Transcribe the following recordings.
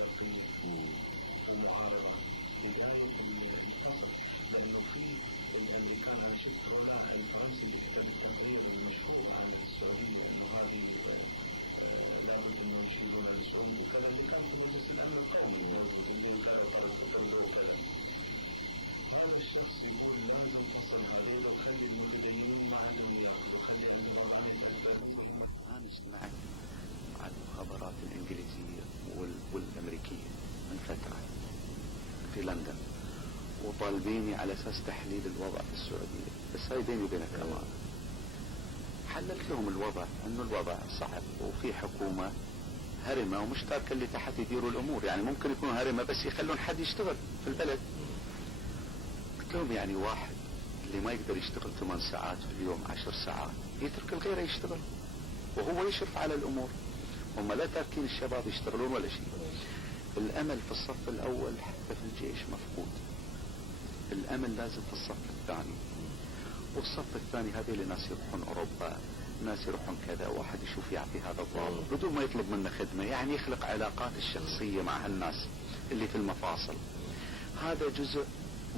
الشرقية في المعارضة بداية الفصل، لأنه في الأمريكان عن شفت الفرنسي اللي كتب التقرير المشهور عن السعودية أنه هذه لابد أن يشيلون الأسهم وكذا، اللي كان في مجلس الأمن القومي اللي كذا. هذا الشخص يقول لازم فصل هذه، لو خلي المتدينون ما عندهم ديانة، لو خلي عندهم وضعية الفلسفة. أنا اجتمعت مع المخابرات الإنجليزية والأمريكية من فترة في لندن، وطالبيني على أساس تحليل الوضع في السعودية، بس هاي بيني وبينك أمانة. حللت لهم الوضع أنه الوضع صعب وفي حكومة هرمة ومشتركة اللي تحت يديروا الأمور، يعني ممكن يكونوا هرمة بس يخلون حد يشتغل في البلد. قلت لهم يعني واحد اللي ما يقدر يشتغل 8 ساعات في اليوم 10 ساعات يترك الغير يشتغل وهو يشرف على الأمور. هم لا تاركين الشباب يشتغلون ولا شيء. الأمل في الصف الأول حتى في الجيش مفقود، الأمل لازم في الصف الثاني. والصف الثاني هذه اللي ناس يروحون أوروبا، ناس يروحون كذا، واحد يشوف يعطي هذا الضابط بدون ما يطلب منه خدمة، يعني يخلق علاقات الشخصية مع هالناس اللي في المفاصل. هذا جزء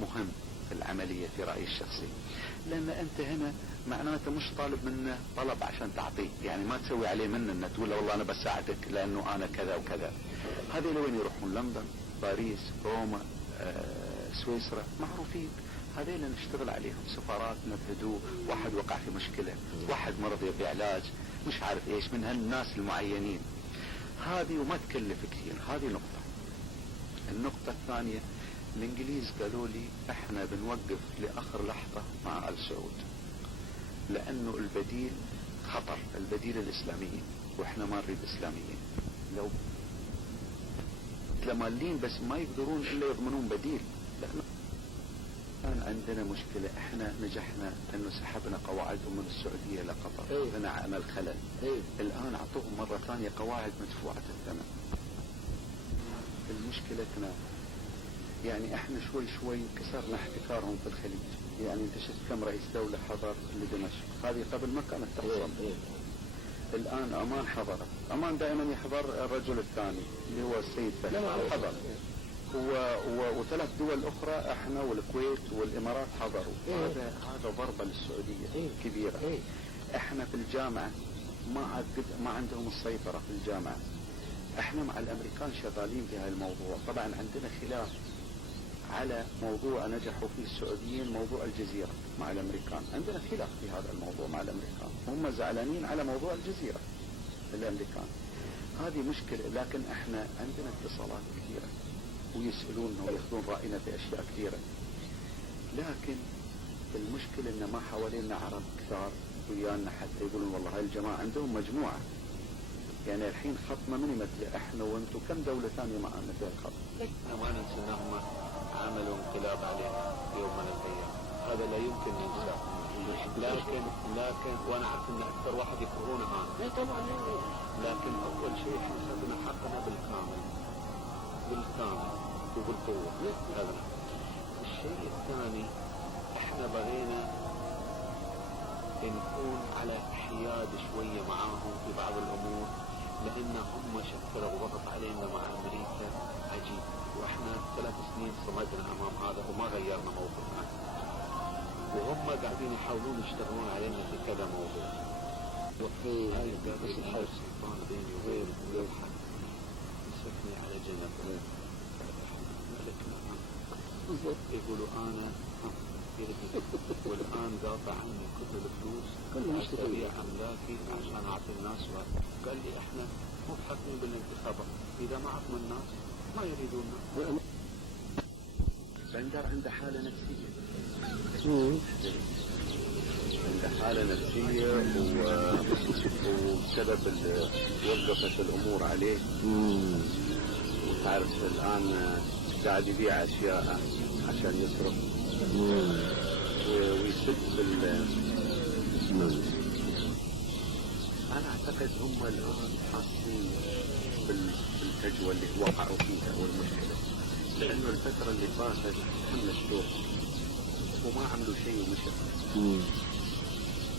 مهم في العملية في رأيي الشخصي، لأن أنت هنا معناته مش طالب منه طلب عشان تعطيه، يعني ما تسوي عليه منه أن تقول له والله أنا بساعدك لأنه أنا كذا وكذا. هذه لوين يروحون؟ لندن، باريس، روما، سويسرا، معروفين. هذه اللي نشتغل عليهم، سفارات نفذوا، واحد وقع في مشكلة، واحد مرض يبي علاج، مش عارف ايش، من هالناس المعينين. هذه وما تكلف كثير. هذه نقطة. النقطة الثانية، الانجليز قالوا لي احنا بنوقف لاخر لحظة مع آل سعود، لانه البديل خطر، البديل الاسلاميين، واحنا ما نريد اسلاميين. لو مالين بس ما يقدرون الا يضمنون بديل، لانه كان عندنا مشكلة. احنا نجحنا انه سحبنا قواعدهم من السعودية لقطر، هنا عمل خلل. الان اعطوهم مرة ثانية قواعد مدفوعة الثمن. المشكلة كنا يعني احنا شوي شوي كسرنا احتكارهم في الخليج. يعني انت شفت كم رئيس دولة حضر لدمشق، هذه قبل ما كانت تحصل. الان عمان حضرت. عمان دائما يحضر الرجل الثاني اللي هو السيد فهد حضر، وثلاث دول اخرى احنا والكويت والامارات حضروا. هذا ضربة للسعودية كبيرة. احنا في الجامعة ما عندهم السيطرة في الجامعة. احنا مع الامريكان شغالين في هذا الموضوع. طبعا عندنا خلاف على موضوع نجحوا فيه السعوديين، موضوع الجزيرة مع الامريكان. عندنا خلاف في هذا الموضوع مع الامريكان، هم زعلانين على موضوع الجزيرة الامريكان. هذه مشكلة، لكن احنا عندنا اتصالات كثيرة ويسألوننا وياخذون رأينا في اشياء كثيرة. لكن المشكلة ان ما حوالينا عرب كثار ويانا حتى يقولون والله هاي الجماعة عندهم مجموعة. يعني الحين خطنا من مثل احنا وانتم كم دولة ثانية معنا في الخط. ما ننسى انهم عملوا انقلاب علينا يوم من الايام، هذا لا يمكن ننساه. لكن وانا عارف ان اكثر واحد يكرهونه انا طبعا، لكن اول شيء احنا اخذنا حقنا بالكامل وبالقوة. هذا الشيء الثاني، احنا بغينا نكون على حياد شوية معاهم في بعض الامور، لان هم شكلوا وضغط علينا مع امريكا عجيب، واحنا 3 سنين صمدنا امام هذا وما غيرنا موقفنا، وهم قاعدين يحاولون يشتغلون علينا في كذا موضوع. هاي بس الحوض سلطان بيني وبينه ويضحك مسكني على جنب ملكنا يقولوا انا والان قاطع عني كل الفلوس، ابيع املاكي عشان اعطي الناس. قال لي احنا مو بحقين بالانتخابات، اذا ما عطنا الناس ما يريدوننا. بندر عنده حالة نفسية، عنده حالة نفسية وبسبب وقفت الامور عليه. وتعرف الان قاعد يبيع اشياء عشان يصرف ويسد انا اعتقد هم الان حاسين بالفجوة اللي وقعوا فيها والمشكلة، لانه الفترة اللي فاتت حمل الشوق وما عملوا شيء ومشى.